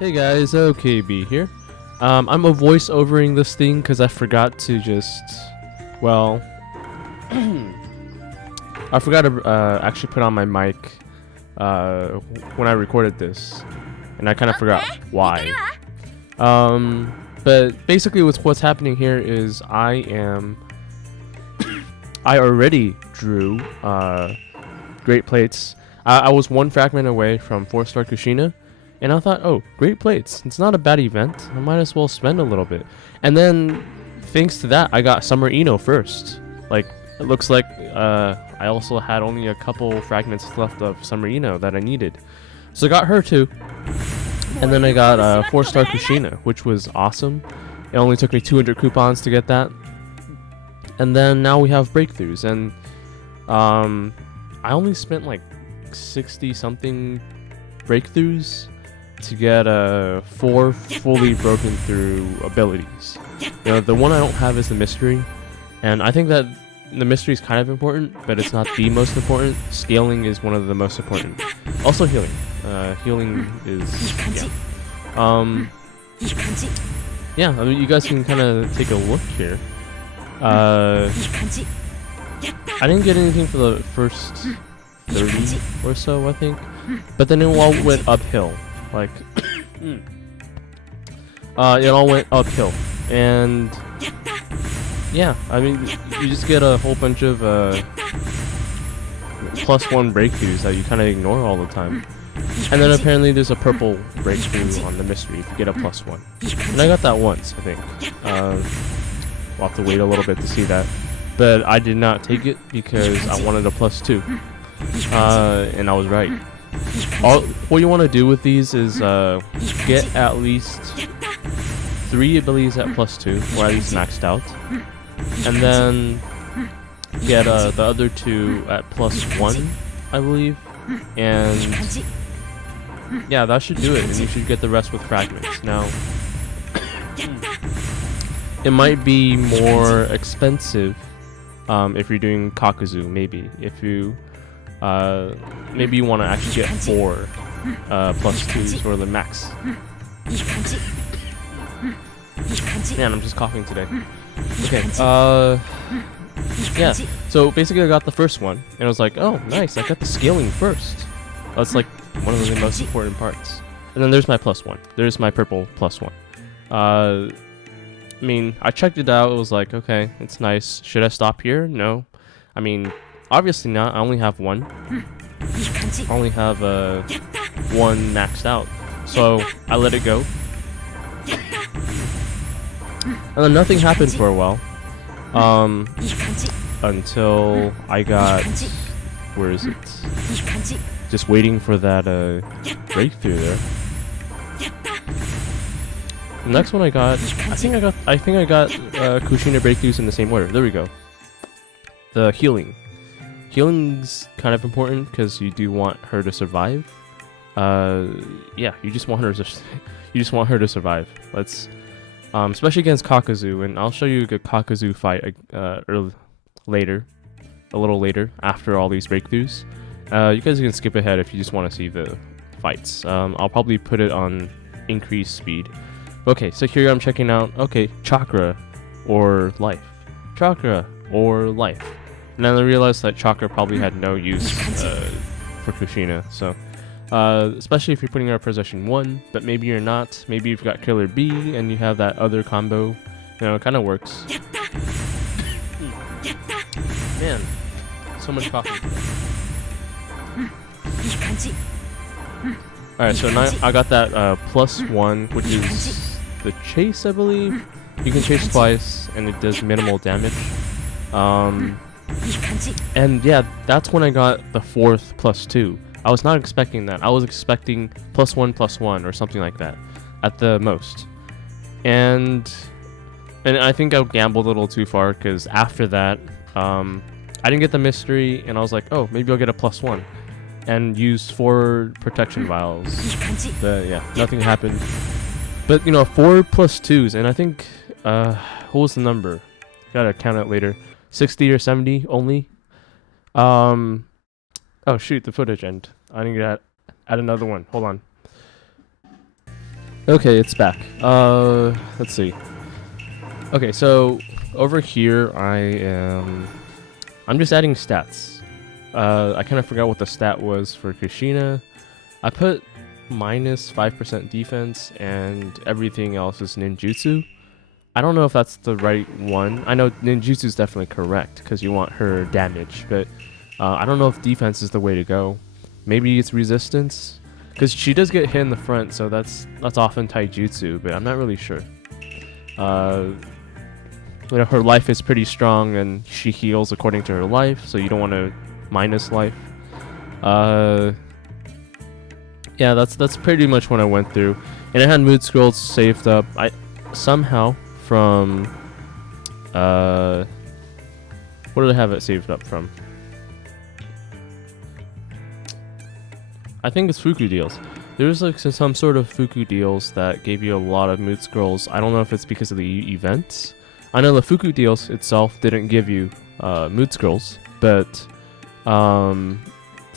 Hey guys, OKB here. I'm a voice-overing this thing because I forgot to just, well, I forgot to actually put on my mic when I recorded this, and I kind of forgot why. But basically what's happening here is I already drew Great Plates. I was one fragment away from 4-star Kushina. And I thought, oh, Great Plates. It's not a bad event. I might as well spend a little bit. And then, thanks to that, I got Summer Ino first. Like, it looks like I also had only a couple fragments left of Summer Ino that I needed. So I got her too. And then I got 4-star Kushina, which was awesome. It only took me 200 coupons to get that. And then now we have breakthroughs. And I only spent like 60-something breakthroughs to get 4 fully broken through abilities. You know, the one I don't have is the mystery, and I think that the mystery is kind of important, but it's not the most important. Scaling is one of the most important. Also healing. Healing is yeah. I mean, you guys can kind of take a look here. I didn't get anything for the first 30 or so, I think, but then it all went uphill. Like, it all went uphill, and yeah, I mean, you just get a whole bunch of +1 breakthroughs that you kind of ignore all the time, and then apparently there's a purple breakthrough on the mystery if you get a +1, and I got that once, I think. We'll have to wait a little bit to see that, but I did not take it because I wanted a +2, and I was right. What you want to do with these is get at least 3 abilities at +2, or at least maxed out, and then get the other 2 at +1, I believe, and yeah, that should do it, and you should get the rest with fragments. Now, it might be more expensive if you're doing Kakuzu, maybe, if you maybe you want to actually get 4 +2s for the max. Man, I'm just coughing today. Okay, yeah, so basically I got the first one, and I was like, oh, nice, I got the scaling first. That's like one of the most important parts. And then there's my +1. There's my purple +1. I mean, I checked it out, it was like, okay, it's nice. Should I stop here? No. I mean, obviously not. I only have 1. I only have 1 maxed out. So I let it go. And then nothing happened for a while. Until I got, where is it? Just waiting for that breakthrough there. The next one I got, I think I got Kushina breakthroughs in the same order. There we go. The healing. Healing's kind of important because you do want her to survive. Yeah, you just want her to survive. Let's, especially against Kakuzu, and I'll show you a good Kakuzu fight later, a little later after all these breakthroughs. You guys can skip ahead if you just want to see the fights. I'll probably put it on increased speed. Okay, so here I'm checking out. Okay, chakra or life, chakra or life. And then I realized that chakra probably had no use for Kushina, so especially if you're putting her at position 1, but maybe you're not. Maybe you've got Killer B and you have that other combo. You know, it kind of works. Man, so much coffee. Alright, so now I got that +1, which is the chase, I believe. You can chase twice, and it does minimal damage. And yeah, that's when I got the 4th +2. I was not expecting that. I was expecting +1/+1 or something like that at the most. And I think I gambled a little too far because after that, I didn't get the mystery, and I was like, oh, maybe I'll get a +1 and use 4 protection vials. But yeah, nothing happened. But you know, 4 +2s, and I think what was the number? Gotta count it later. 60 or 70 only. Oh shoot, the footage end. I need to add another one. Hold on. Okay, it's back. Let's see. Okay, so over here I'm just adding stats. I kind of forgot what the stat was for Kushina. I put minus 5% defense and everything else is ninjutsu. I don't know if that's the right one. I know ninjutsu is definitely correct because you want her damage, but I don't know if defense is the way to go. Maybe it's resistance, because she does get hit in the front, so that's often taijutsu, but I'm not really sure. You know, her life is pretty strong and she heals according to her life, so you don't want to minus life. Yeah, that's pretty much what I went through. And I had mood scrolls saved up. I somehow from what did I have it saved up from? I think it's Fuku deals. There's like some sort of Fuku deals that gave you a lot of mood scrolls. I don't know if it's because of the events. I know the Fuku deals itself didn't give you mood scrolls, but some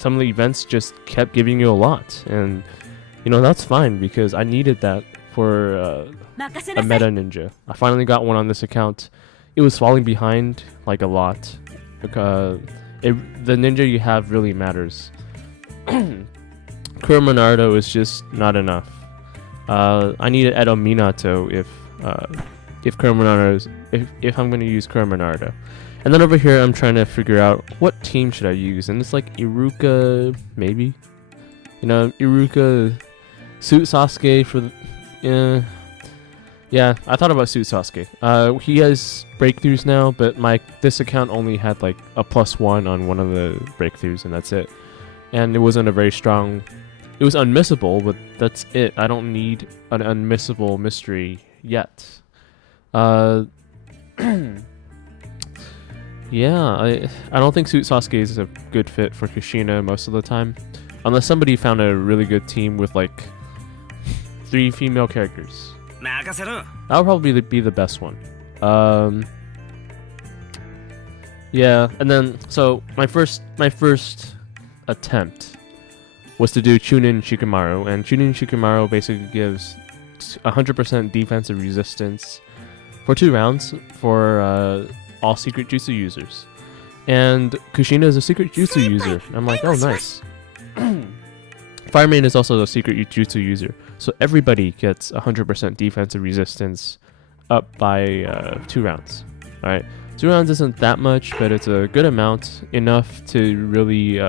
of the events just kept giving you a lot, and you know that's fine because I needed that for a meta ninja. I finally got one on this account. It was falling behind like a lot because the ninja you have really matters. Kurama Naruto is just not enough. I needed Edo Minato if Kurama Naruto if I'm gonna use Kurama Naruto. And then over here I'm trying to figure out what team should I use, and it's like Iruka maybe. You know, Iruka, Suit Sasuke for the, yeah, I thought about Suit Sasuke. He has breakthroughs now, but this account only had like a +1 on one of the breakthroughs, and that's it. And it wasn't a very strong. It was unmissable, but that's it. I don't need an unmissable mystery yet. Yeah, I don't think Suit Sasuke is a good fit for Kushina most of the time, unless somebody found a really good team with like 3 female characters. That would probably be the best one. Yeah, and then so my first attempt was to do Chunin Shikamaru, and Chunin Shikamaru basically gives 100% defensive resistance for 2 rounds for all secret jutsu users. And Kushina is a secret jutsu user. I'm like, oh nice. Fireman is also a secret jutsu user, so everybody gets 100% defensive resistance up by 2 rounds. Alright, 2 rounds isn't that much, but it's a good amount, enough to really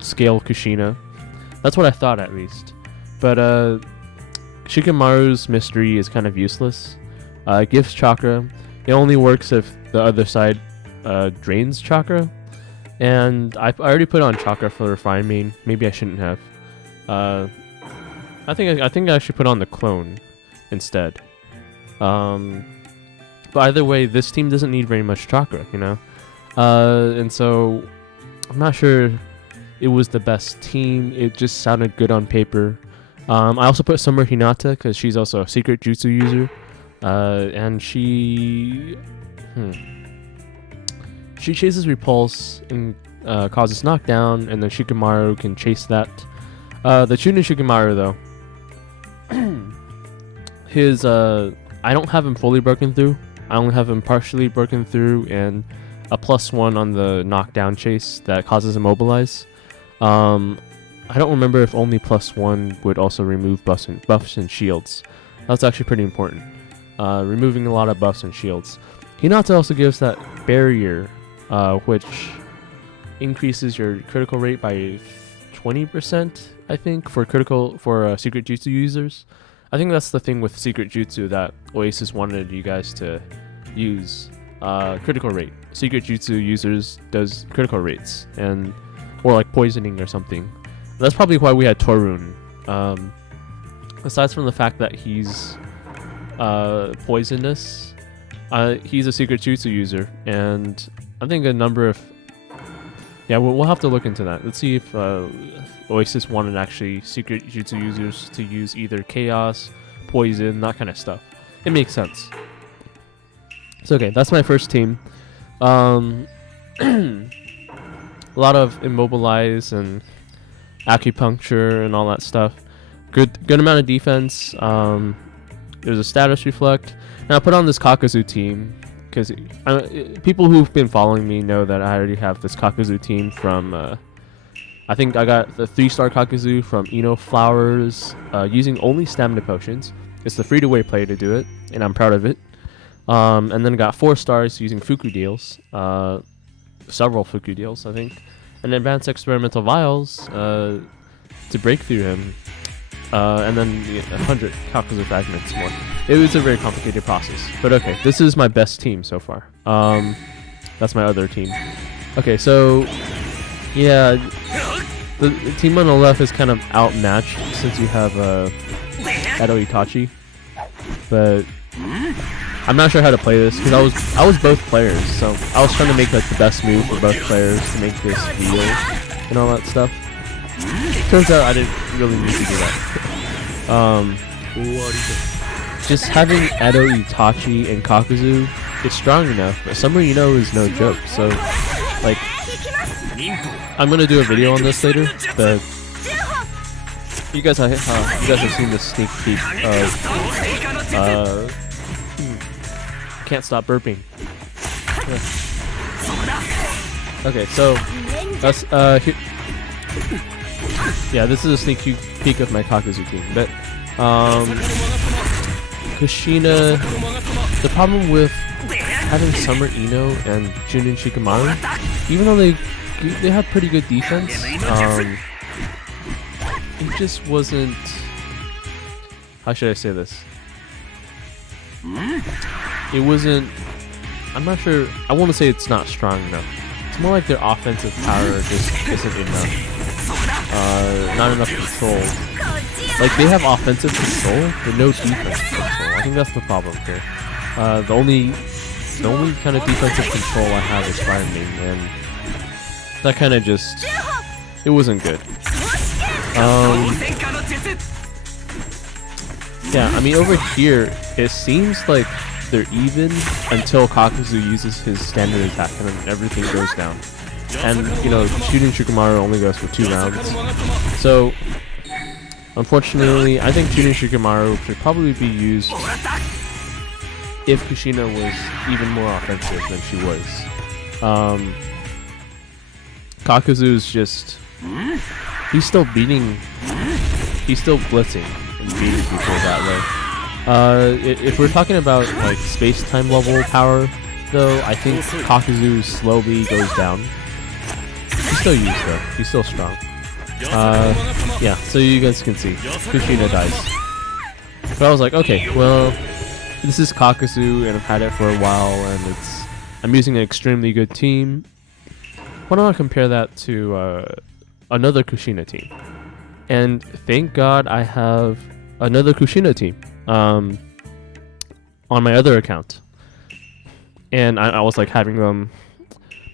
scale Kushina. That's what I thought at least. But Shikamaru's mystery is kind of useless. It gives chakra. It only works if the other side drains chakra. And I already put on chakra for Refine Main. Maybe I shouldn't have. I think I should put on the clone instead. But either way, this team doesn't need very much chakra, you know. And so I'm not sure it was the best team. It just sounded good on paper. I also put Summer Hinata because she's also a secret jutsu user, and she chases repulse and causes knockdown, and then Shikamaru can chase that. The Chunin Shikamaru though, his I don't have him fully broken through. I only have him partially broken through, and a +1 on the knockdown chase that causes immobilize. I don't remember if only +1 would also remove buffs and shields. That's actually pretty important. Removing a lot of buffs and shields. Hinata also gives that barrier, which increases your critical rate by 20%, I think, for secret jutsu users. I think that's the thing with secret jutsu that Oasis wanted you guys to use. Critical rate. Secret jutsu users does critical rates, or like poisoning or something. That's probably why we had Torun. Aside from the fact that he's poisonous, he's a secret jutsu user, and I think a number of we'll have to look into that. Let's see if Oasis wanted actually secret jutsu users to use either chaos, poison, that kind of stuff. It makes sense. So okay, that's my first team. A lot of immobilize and acupuncture and all that stuff. good amount of defense. There's a status reflect. Now I put on this Kakuzu team because people who've been following me know that I already have this Kakuzu team from. I think I got the 3-star Kakuzu from Ino Flowers using only stamina potions. It's the free-to-play play to do it, and I'm proud of it. And then I got 4 stars using Fuku deals, several Fuku deals, I think, and advanced experimental vials to break through him, and then 100 Kakuzu fragments more. It was a very complicated process, but okay, this is my best team so far. That's my other team. Okay, so yeah, the team on the left is kind of outmatched since you have Edo Itachi, but I'm not sure how to play this because I was both players, so I was trying to make like the best move for both players to make this real and all that stuff. Turns out I didn't really need to do that. Just having Edo Itachi and Kakuzu is strong enough, but Summer Ino is no joke. So like, I'm gonna do a video on this later, but you guys have seen the sneak peek of can't stop burping. Okay, so that's yeah, this is a sneak peek of my Kakuzu team. But Kushina, the problem with having Summer Ino and Junin Shikamaru, even though they have pretty good defense, it just wasn't. How should I say this? It wasn't. I'm not sure. I want to say it's not strong enough. It's more like their offensive power just isn't enough. Not enough control. Like they have offensive control, but no defense control. I think that's the problem here. The only kind of defensive control I have is Fire Main, and that kind of just it wasn't good. Yeah, I mean over here it seems like they're even until Kakuzu uses his standard attack and then everything goes down. And you know, shooting Shikamaru only goes for 2 rounds. So unfortunately, I think shooting Shikamaru should probably be used if Kushina was even more offensive than she was. Kakuzu is just he's still blitzing and beating people that way. If we're talking about like space-time level power, though, I think Kakuzu slowly goes down. He's still used though. He's still strong. Yeah, so you guys can see, Kushina dies. But I was like, okay, well, this is Kakuzu, and I've had it for a while, and I'm using an extremely good team. Why don't I compare that to another Kushina team? And thank God I have another Kushina team on my other account. And I was like having them.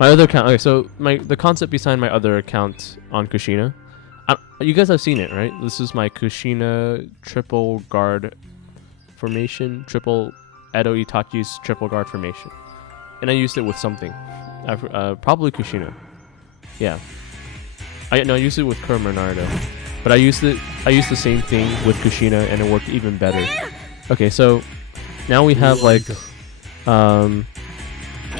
My other account. Okay, so the concept behind my other account on Kushina, you guys have seen it, right? This is my Kushina triple guard formation, triple Edo Itachi's triple guard formation, and I used it with something, probably Kushina. Yeah, I used it with Kurama Naruto, but I used the same thing with Kushina, and it worked even better. Okay, so now we have like,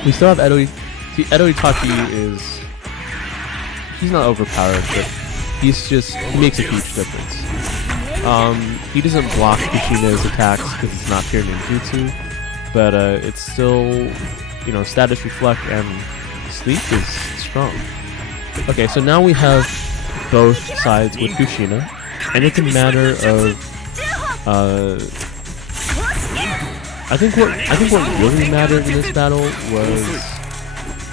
we still have Edo. See, Edo Itachi he's not overpowered, but he makes a huge difference. He doesn't block Kushina's attacks because it's not pure ninjutsu, but it's still, you know, status reflect and sleep is strong. Okay, so now we have both sides with Kushina, and it's a matter of I think what really mattered in this battle was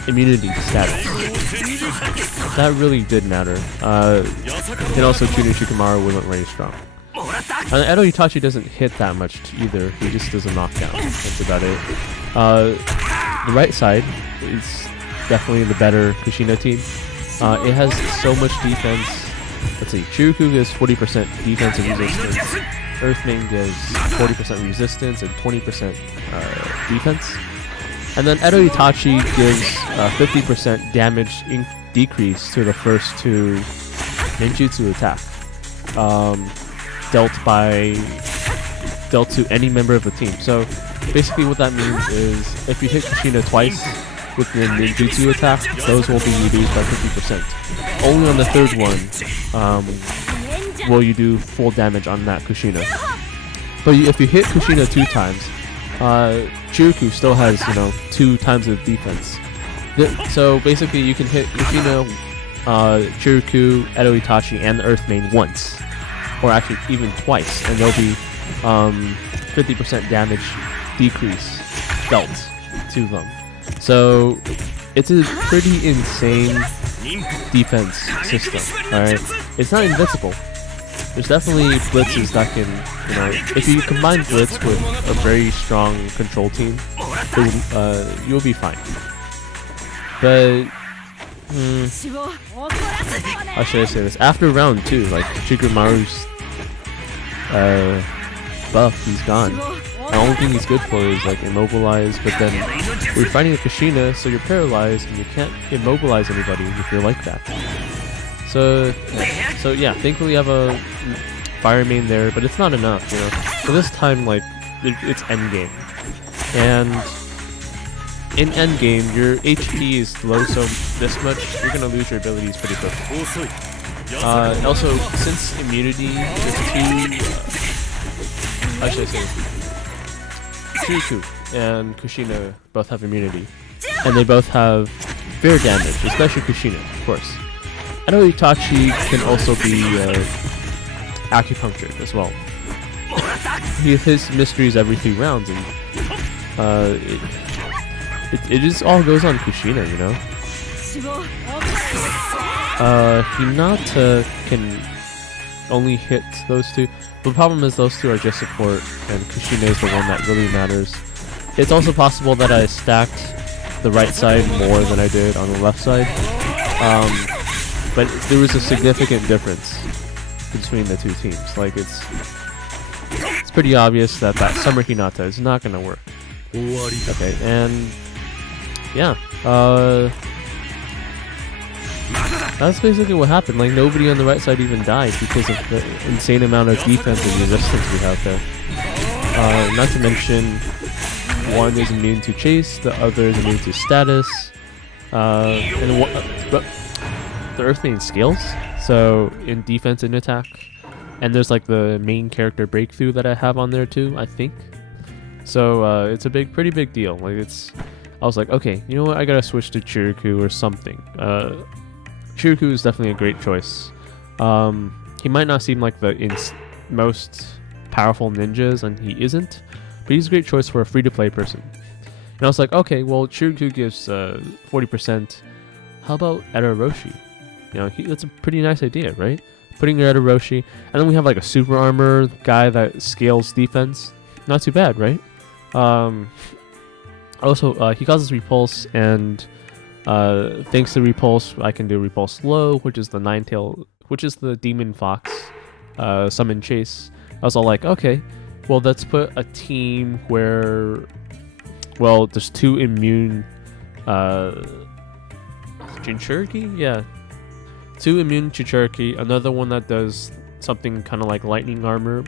immunity status. That really did matter. And also Junin Shikamaru wasn't very strong. And Edo Itachi doesn't hit that much either. He just does a knockdown. That's about it. The right side is definitely the better Kushina team. It has so much defense. Let's see. Chuku gives 40% defensive resistance. Earthmain gives 40% resistance and 20% defense. And then Edo Itachi gives 50% damage decrease to the first 2 ninjutsu attack. dealt to any member of the team. So basically what that means is if you hit Kushina twice with the ninjutsu attack, those will be reduced by 50%. Only on the third one will you do full damage on that Kushina. But if you hit Kushina 2 times, Chiriku still has, 2 times of defense. So basically you can hit Kushina, Chiriku, Edo Itachi, and the Earth Main once. Or actually even twice, and there'll be 50% damage decrease dealt to them. So it's a pretty insane defense system. Alright, it's not invincible. There's definitely blitzes that can, if you combine blitz with a very strong control team, you'll be fine. But how should I say this? After round 2, like Shikamaru's buff, he's gone. The only thing he's good for is like immobilize, but then we're fighting a Kushina, so you're paralyzed and you can't immobilize anybody if you're like that. So yeah, thankfully you have a fire main there, but it's not enough, So this time, like, it's endgame. And in endgame, your HP is low, so this much, you're gonna lose your abilities pretty quickly. Also, since immunity, there's 2... how should I say this? Chiriku and Kushina both have immunity. And they both have fair damage, especially Kushina, of course. Edo Itachi can also be acupunctured as well. His mysteries every 3 rounds, and it just all goes on Kushina, Hinata can only hit those 2. The problem is those 2 are just support, and Kushina is the one that really matters. It's also possible that I stacked the right side more than I did on the left side. But there was a significant difference between the 2 teams. Like, it's pretty obvious that Summer Hinata is not gonna work. Okay, and yeah, that's basically what happened. Like, nobody on the right side even died because of the insane amount of defense and resistance we have there. Not to mention, one is immune to chase, the other is immune to status, and the Earth Main scales, so in defense and attack. And there's like the main character breakthrough that I have on there too, I think. So it's a pretty big deal. Like, I was like, okay, you know what? I gotta switch to Chiriku or something. Chiriku is definitely a great choice. He might not seem like the most powerful ninjas, and he isn't, but he's a great choice for a free-to-play person. And I was like, okay, well, Chiriku gives 40%. How about Edo Roshi? That's a pretty nice idea, right? Putting your Edo Roshi, and then we have like a super armor guy that scales defense. Not too bad, right? Also, he causes repulse, and thanks to repulse, I can do repulse low, which is the demon fox summon chase. I was all like, okay, well, let's put a team where, well, there's 2 immune Jinchuriki? Yeah. 2 immune Jinchuriki, another one that does something kind of like lightning armor.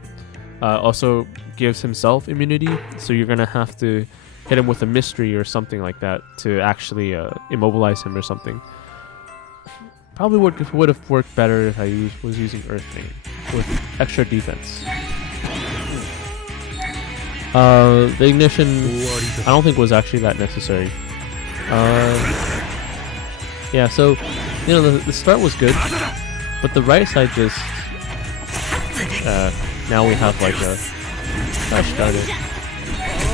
Also gives himself immunity, so you're gonna have to hit him with a mystery or something like that to actually immobilize him or something. Probably would have worked better if I was using Earth Main with extra defense. The ignition, I don't think was actually that necessary. Yeah, so the start was good, but the right side just now we have like a gosh darn it.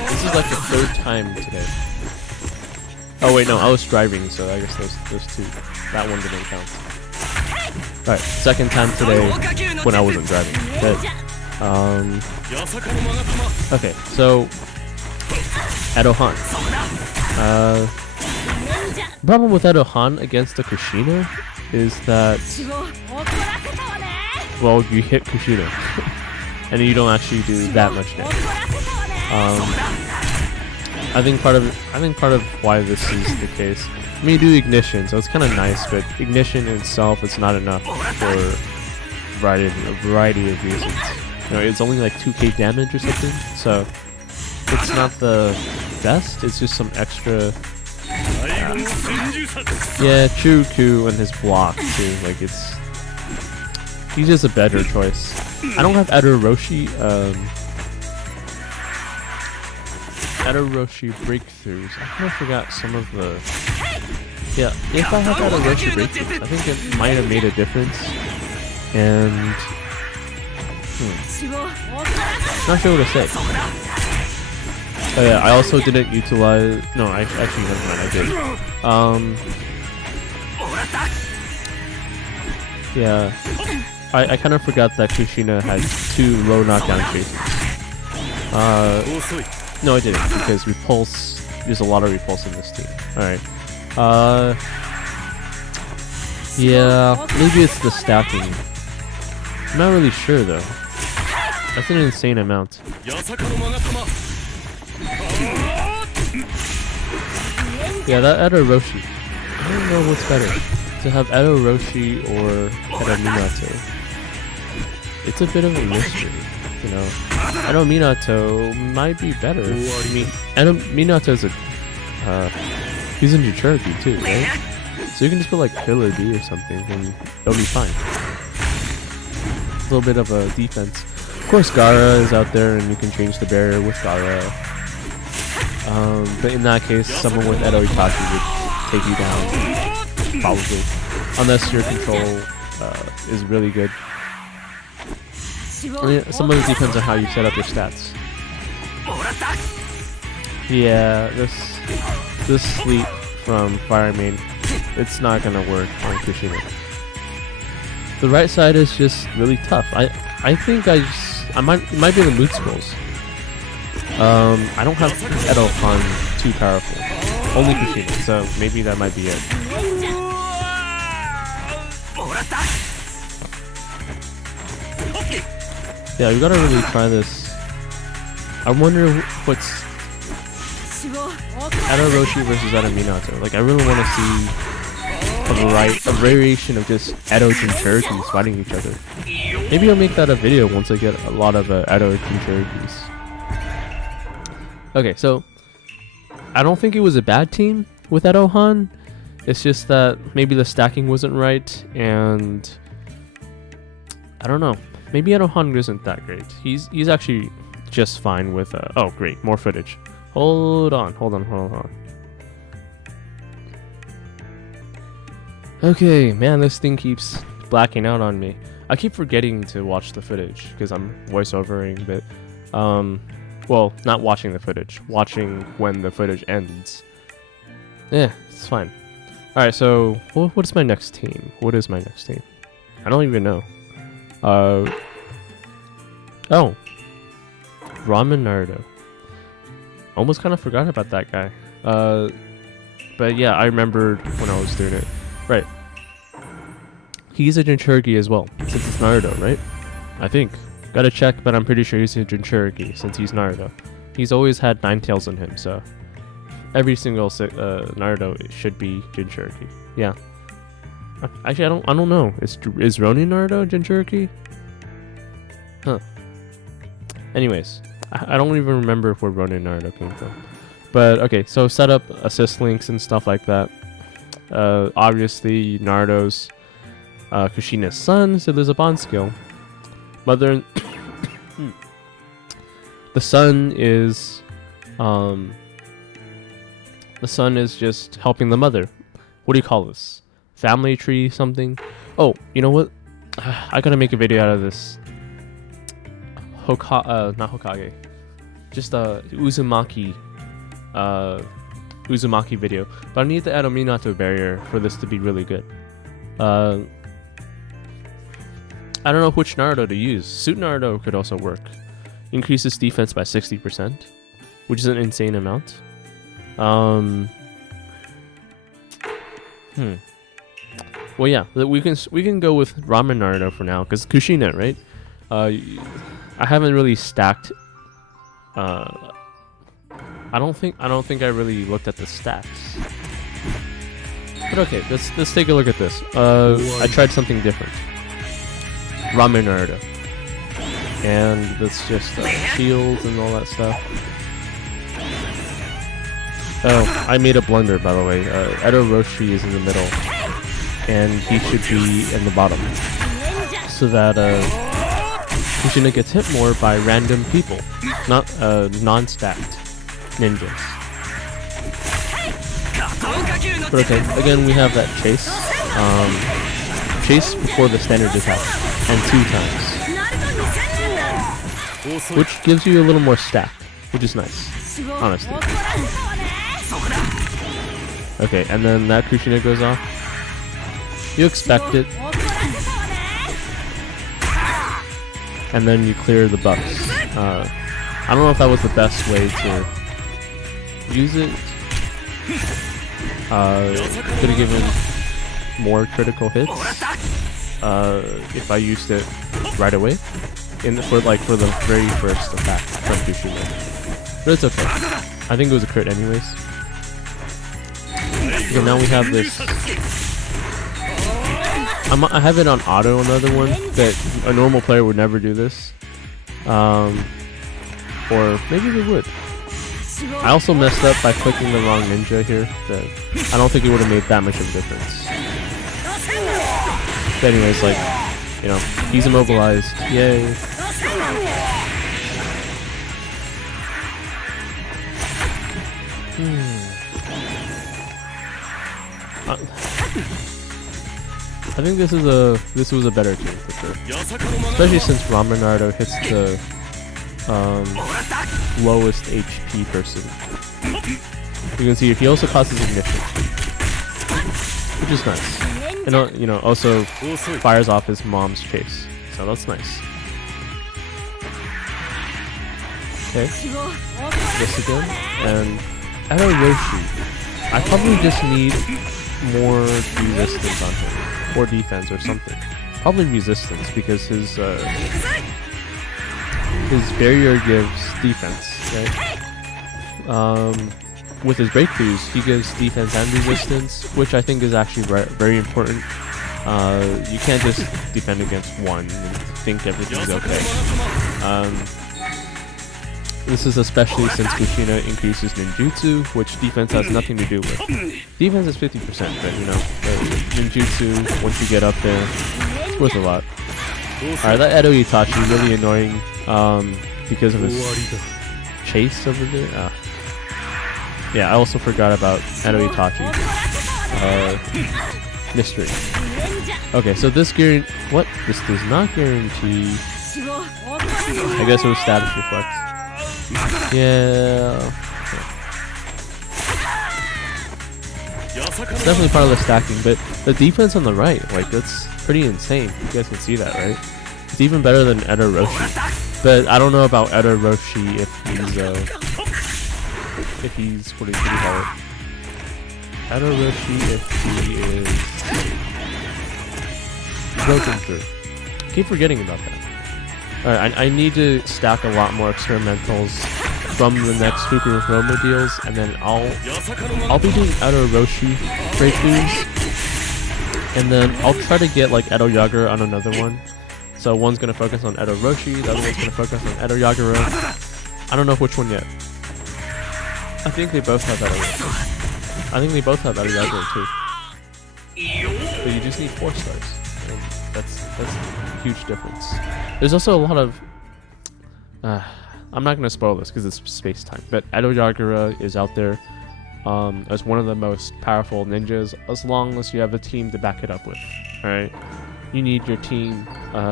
This is like the 3rd time today. Oh wait, no, I was driving, so I guess those 2. That one didn't count. Alright, 2nd time today when I wasn't driving. But, okay, so Edo Han. The problem with Edo Han against the Kushina is that, well, you hit Kushina and you don't actually do that much damage. I think part of why this is the case. I mean, you do ignition, so it's kind of nice, but ignition in itself is not enough for a variety of reasons. it's only like 2k damage or something, so it's not the best. It's just some extra. Yeah, Chuku and his block too. Like he's just a better choice. I don't have Edo Roshi. Edo Roshi breakthroughs. I kind of forgot some of the. Yeah, if I had Edo Roshi breakthroughs, I think it might have made a difference. And not sure what to say. Oh yeah, I also didn't utilize. No, I actually never mind. I did. Yeah, I kind of forgot that Kushina had 2 low knockdown chases. No, I didn't because repulse. There's a lot of repulse in this team. All right. Yeah, maybe it's the stacking. I'm not really sure though. That's an insane amount. Yeah, that Edo Roshi. I don't know what's better. To have Edo Roshi or Edo Minato. It's a bit of a mystery, you know. Edo Minato might be better. I mean, Edo Minato's he's in Jinchuriki too, right? So you can just put like Pillar B or something and it'll be fine. A little bit of a defense. Of course, Gaara is out there and you can change the barrier with Gaara. But in that case, someone with Edo Itachi would take you down, probably. Unless your control is really good. I mean, some of it depends on how you set up your stats. Yeah, this sleep from Fire Main, it's not gonna work on Kushina. The right side is just really tough. I think it might be the mood scrolls. I don't have Edo Han too powerful. Only Kushina, so maybe that might be it. Yeah, we gotta really try this. I wonder what's Edo Roshi versus Edo Minato. Like, I really want to see a variation of just Edo Jinchurikis fighting each other. Maybe I'll make that a video once I get a lot of Edo Jinchurikis. Okay, so I don't think it was a bad team with Edo Han. It's just that maybe the stacking wasn't right, and I don't know. Maybe Edo Han isn't that great. He's actually just fine with. Oh, great, more footage. Hold on. Okay, man, this thing keeps blacking out on me. I keep forgetting to watch the footage because I'm voiceovering, but well, not watching the footage, watching when the footage ends. Yeah, it's fine. All right, so what is my next team? What is my next team? I don't even know. Oh, Ramen Naruto. Almost kind of forgot about that guy. But yeah, I remembered when I was doing it. Right. He's a Jinchuriki as well, since it's Naruto, right? I think. Gotta check, but I'm pretty sure he's a Jinchuriki since he's Naruto. He's always had 9 tails on him, so every single Naruto should be Jinchuriki. Yeah. Actually, I don't know. Is Ronin Naruto Jinchuriki? Huh. Anyways, I don't even remember where Ronin Naruto came from. But okay, so set up assist links and stuff like that. Obviously, Naruto's Kushina's son, so there's a bond skill. Mother and the son is just helping the mother. What do you call this? Family tree something? Oh, you know what? I gotta make a video out of this. Not Hokage. Just a Uzumaki video. But I need the Edo Minato barrier for this to be really good. I don't know which Naruto to use. Suit Naruto could also work. Increases defense by 60%, which is an insane amount. Well, yeah, we can go with Ramen Naruto for now, because Kushina, right? I haven't really stacked. I don't think I really looked at the stats. But okay, let's take a look at this. I tried something different. Ramen Naruto. and that's just shields and all that stuff. Oh, I made a blunder, by the way. Edo Roshi is in the middle, and he should be in the bottom, so that Kushina gets hit more by random people, not non-stacked ninjas. But okay, again we have that chase. Chase before the standard attack, and 2 times. Which gives you a little more stack, which is nice, honestly. Okay, and then that Kushina goes off. You expect it. And then you clear the buffs. I don't know if that was the best way to use it. Could have given more critical hits if I used it right away for the very first attack from Kushina. But it's okay. I think it was a crit anyways. So now we have this. I have it on auto, another one that a normal player would never do this. Or maybe they would. I also messed up by clicking the wrong ninja here. That I don't think it would have made that much of a difference. But anyways, like, you know, he's immobilized. Yay. I think this was a better team for sure, especially since Ramen Naruto hits the lowest HP person. You can see if he also causes ignition, which is nice, and you know, also fires off his mom's chase, so that's nice. Okay, this again, and Edo Roshi. I probably just need more resistance on him, or defense or something. Probably resistance, because his barrier gives defense, right? With his breakthroughs, he gives defense and resistance, which I think is actually very important. You can't just defend against one and think everything's okay. This is especially since Kushina increases ninjutsu, which defense has nothing to do with. Defense is 50%, but you know, ninjutsu, once you get up there, it's worth a lot. Alright, that Edo Itachi, really annoying, because of his chase over there. Yeah, I also forgot about Edo Itachi. Mystery. Okay, so this this does not guarantee. I guess it was status reflect. Yeah. It's definitely part of the stacking, but the defense on the right, like, that's pretty insane. You guys can see that, right? It's even better than Edo Roshi. But I don't know about Edo Roshi if he's pretty hard. Edo Roshi if he is broken through. Keep forgetting about that. Alright, I need to stack a lot more experimentals from the next Fuku Roma deals, and then I'll be doing Edo Roshi breakthroughs, and then I'll try to get like Edo Yagura on another one. So one's gonna focus on Edo Roshi, the other one's gonna focus on Edo Yagura. I don't know which one yet. I think they both have Edo Roshi. I think they both have Edo Yagura too. But you just need 4 stars. And that's a huge difference. There's also a lot of I'm not gonna spoil this because it's space time, but Edo Yagura is out there as one of the most powerful ninjas, as long as you have a team to back it up with. Alright? You need your team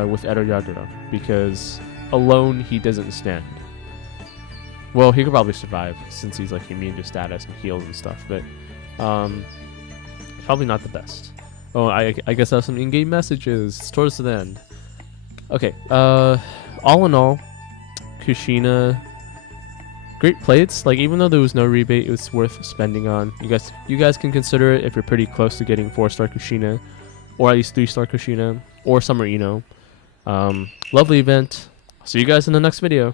with Edo Yagura, because alone he doesn't stand. Well, he could probably survive since he's like immune to status and heals and stuff, but probably not the best. Oh, I guess I have some in-game messages. It's towards the end. Okay, all in all, Kushina, great plates. Like, even though there was no rebate, it was worth spending on. You guys can consider it if you're pretty close to getting 4-star Kushina, or at least 3-star Kushina, or Summer Ino. Lovely event. See you guys in the next video.